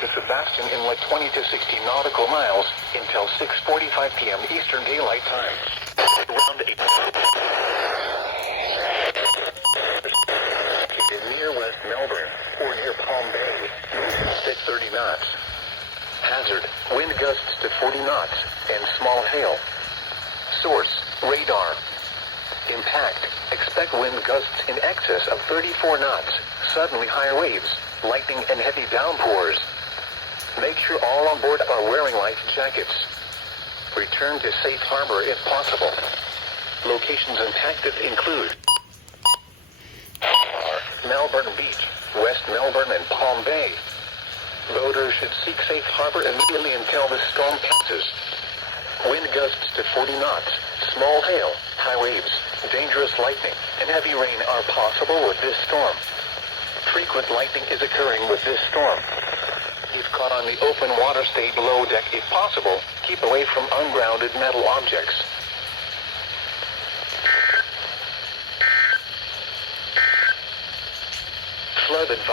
to Sebastian in like 20 to 60 nautical miles until 6:45 p.m. Eastern Daylight Time. Around 8. Near West Melbourne or near Palm Bay, winds at 30 knots. Hazard, wind gusts to 40 knots and small hail. Source, radar. Impact, expect wind gusts in excess of 34 knots, suddenly high waves, lightning and heavy downpours. Make sure all on board are wearing life jackets. Return to safe harbor if possible. Locations and tactics include Melbourne Beach, West Melbourne and Palm Bay. Boaters should seek safe harbor immediately until the storm passes. Wind gusts to 40 knots, small hail, high waves, dangerous lightning, and heavy rain are possible with this storm. Frequent lightning is occurring with this storm. If caught on the open water, stay below deck if possible. Keep away from ungrounded metal objects. Flood advisory.